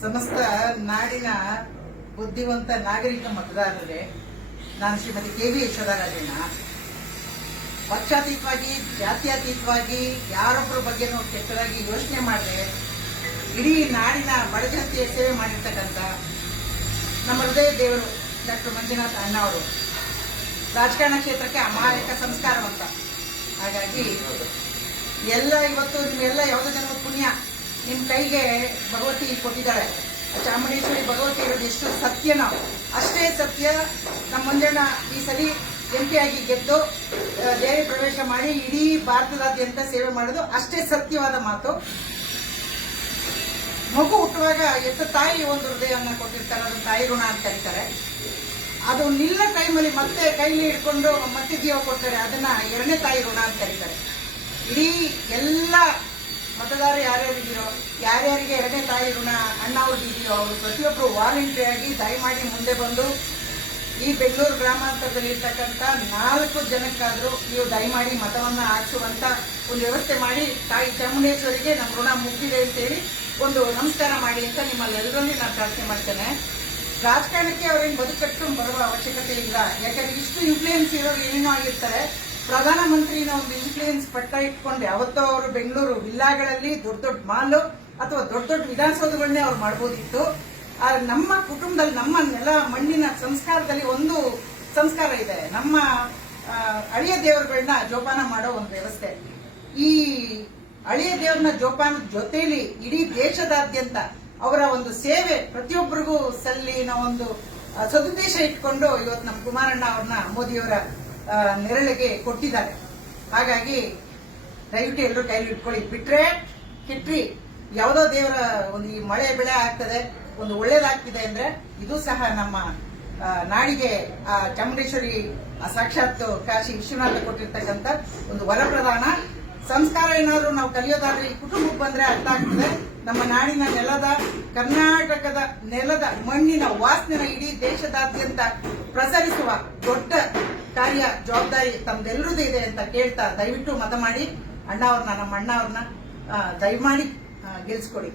ಸಮಸ್ತ ನಾಡಿನ ಬುದ್ಧಿವಂತ ನಾಗರಿಕ ಮತದಾರರೇ, ನಾನು ಶ್ರೀಮತಿ ಕೆ.ವಿ. ಯಶೋಧರಾಜಣ್ಣ. ಪಕ್ಷಾತೀತವಾಗಿ, ಜಾತ್ಯತೀತವಾಗಿ ಯಾರೊಬ್ಬರ ಬಗ್ಗೆನೂ ಕೆಟ್ಟದಾಗಿ ಯೋಚನೆ ಮಾಡದೆ ಇಡೀ ನಾಡಿನ ಬಡಜನತೆಯ ಸೇವೆ ಮಾಡಿರ್ತಕ್ಕಂಥ ನಮ್ಮ ಹೃದಯ ದೇವರು ಡಾಕ್ಟರ್ ಮಂಜುನಾಥ್ ಅಣ್ಣ ಅವರು ರಾಜಕಾರಣ ಕ್ಷೇತ್ರಕ್ಕೆ ಅಮಾಯಕ ಸಂಸ್ಕಾರವಂತ. ಹಾಗಾಗಿ ಇವತ್ತು ನಿಮ್ಮೆಲ್ಲ ಯಾವುದೋ ಜನರ ಪುಣ್ಯ ನಿಮ್ಮ ಕೈಗೆ ಭಗವತಿ ಕೊಟ್ಟಿದ್ದಾಳೆ. ಚಾಮುಂಡೇಶ್ವರಿ ಭಗವತಿ ಇರೋದು ಎಷ್ಟು ಸತ್ಯನೋ ಅಷ್ಟೇ ಸತ್ಯ. ನಮ್ಮ ಮಂಜಣ್ಣ ಈ ಸರಿ MP ಆಗಿ ಗೆದ್ದು ದೇವಿ ಪ್ರವೇಶ ಮಾಡಿ ಇಡೀ ಭಾರತದಾದ್ಯಂತ ಸೇವೆ ಮಾಡೋದು ಅಷ್ಟೇ ಸತ್ಯವಾದ ಮಾತು. ಮಗು ಹುಟ್ಟುವಾಗ ಎತ್ತ ತಾಯಿ ಒಂದು ಹೃದಯವನ್ನು ಕೊಟ್ಟಿರ್ತಾರೆ, ಅದು ತಾಯಿ ಋಣ ಅಂತ ಕರೀತಾರೆ. ಅದು ನಿಲ್ಲ ಟೈಮಲ್ಲಿ ಮತ್ತೆ ಕೈಲಿ ಹಿಡ್ಕೊಂಡು ಮತ್ತೆ ಜೀವ ಕೊಡ್ತಾರೆ, ಅದನ್ನ ಎರಡನೇ ತಾಯಿ ಋಣ ಅಂತ ಕರೀತಾರೆ. ಇಡೀ ಎಲ್ಲ ಮತದಾರ ಯಾರ್ಯಾರಿಗಿರೋ, ಯಾರ್ಯಾರಿಗೆ ಎರಡನೇ ತಾಯಿ ಋಣ ಅಣ್ಣ ಅವ್ರಿಗಿದೆಯೋ ಅವರು ಪ್ರತಿಯೊಬ್ಬರು ವಾಲಂಟ್ರಿ ಆಗಿ ದಯಮಾಡಿ ಮುಂದೆ ಬಂದು ಈ ಬೆಂಗಳೂರು ಗ್ರಾಮಾಂತರದಲ್ಲಿ ಇರ್ತಕ್ಕಂಥ 4 ಜನಕ್ಕಾದರೂ ನೀವು ದಯಮಾಡಿ ಮತವನ್ನ ಹಾಕಿಸುವಂತ ಒಂದು ವ್ಯವಸ್ಥೆ ಮಾಡಿ ತಾಯಿ ಚಾಮುಂಡೇಶ್ವರಿಗೆ ನಮ್ಮ ಋಣ ಮುಗಿದಿದೆ ಅಂತೇಳಿ ಒಂದು ನಮಸ್ಕಾರ ಮಾಡಿ ಅಂತ ನಿಮ್ಮಲ್ಲೆಲ್ಲರಲ್ಲಿ ನಾನು ಪ್ರಾರ್ಥನೆ ಮಾಡ್ತೇನೆ. ರಾಜಕಾರಣಕ್ಕೆ ಅವ್ರೇನು ಬದುಕಟ್ಕೊಂಡು ಬರುವ ಅವಶ್ಯಕತೆ ಇಲ್ಲ. ಯಾಕಂದ್ರೆ ಇಷ್ಟು ಇನ್ಫ್ಲೂಯೆನ್ಸ್ ಇರೋರು ಏನೇನೋ ಆಗಿರ್ತಾರೆ. ಪ್ರಧಾನಮಂತ್ರಿನ ಒಂದು ಇನ್ಫ್ಲೂಯೆನ್ಸ್ ಪಟ್ಟ ಇಟ್ಕೊಂಡು ಯಾವತ್ತೋ ಅವರು ಬೆಂಗಳೂರು ವಿಲ್ಲಾಗಳಲ್ಲಿ ದೊಡ್ಡ ದೊಡ್ಡ ಮಾಲು ಅಥವಾ ದೊಡ್ಡ ದೊಡ್ಡ ವಿಧಾನಸೌಧಗಳನ್ನೇ ಅವ್ರು ಮಾಡ್ಬೋದಿತ್ತು. ನಮ್ಮ ಕುಟುಂಬದಲ್ಲಿ, ನಮ್ಮ ನೆಲ ಮಣ್ಣಿನ ಸಂಸ್ಕಾರದಲ್ಲಿ ಒಂದು ಸಂಸ್ಕಾರ ಇದೆ. ನಮ್ಮ ಅಳಿಯ ದೇವರುಗಳನ್ನ ಜೋಪಾನ ಮಾಡೋ ಒಂದು ವ್ಯವಸ್ಥೆ. ಈ ಅಳಿಯ ದೇವರನ್ನ ಜೋಪಾನದ ಜೊತೆಯಲ್ಲಿ ಇಡೀ ದೇಶದಾದ್ಯಂತ ಅವರ ಒಂದು ಸೇವೆ ಪ್ರತಿಯೊಬ್ಬರಿಗೂ ಸಲ್ಲಿ ನಾವು ಒಂದು ಸದುದ್ದೇಶ ಇಟ್ಕೊಂಡು ಇವತ್ತು ನಮ್ಮ ಕುಮಾರಣ್ಣ ಅವ್ರನ್ನ ಮೋದಿಯವರ ನೆರಳಿಗೆ ಕೊಟ್ಟಿದ್ದಾರೆ. ಹಾಗಾಗಿ ದಯವಿಟ್ಟು ಎಲ್ಲರೂ ಕೈಲಿ ಇಟ್ಕೊಳ್ಳಿ. ಬಿಟ್ರೆ ಕಿಟ್ರಿ ಯಾವುದೋ ದೇವರ ಒಂದು ಈ ಮಳೆ ಬೆಳೆ ಆಗ್ತದೆ, ಒಂದು ಒಳ್ಳೇದಾಗ್ತಿದೆ ಅಂದ್ರೆ ಇದು ಸಹ ನಮ್ಮ ನಾಡಿಗೆ ಚಾಮುಂಡೇಶ್ವರಿ ಸಾಕ್ಷಾತ್ ಕಾಶಿ ವಿಶ್ವನಾಥ ಕೊಟ್ಟಿರ್ತಕ್ಕಂಥ ಒಂದು ವರಪ್ರದಾನ. ಸಂಸ್ಕಾರ ಏನಾದ್ರು ನಾವು ಕಲಿಯೋದಾದ್ರೆ ಈ ಕುಟುಂಬಕ್ಕೆ ಬಂದ್ರೆ ಅರ್ಥ ಆಗ್ತದೆ. ನಮ್ಮ ನಾಡಿನ ನೆಲದ, ಕರ್ನಾಟಕದ ನೆಲದ ಮಣ್ಣಿನ ವಾಸನೆನ ಇಡೀ ದೇಶದಾದ್ಯಂತ ಪ್ರಸರಿಸುವ ದೊಡ್ಡ ಕಾರ್ಯ, ಜವಾಬ್ದಾರಿ ತಮ್ದೆಲ್ಲರದ್ದು ಇದೆ ಅಂತ ಕೇಳ್ತಾ ದಯವಿಟ್ಟು ಮತ ಮಾಡಿ ನಮ್ಮ ಅಣ್ಣ ಅವ್ರನ್ನ ದಯಮಾಡಿ ಗೆಲ್ಸ್ಕೊಡಿ.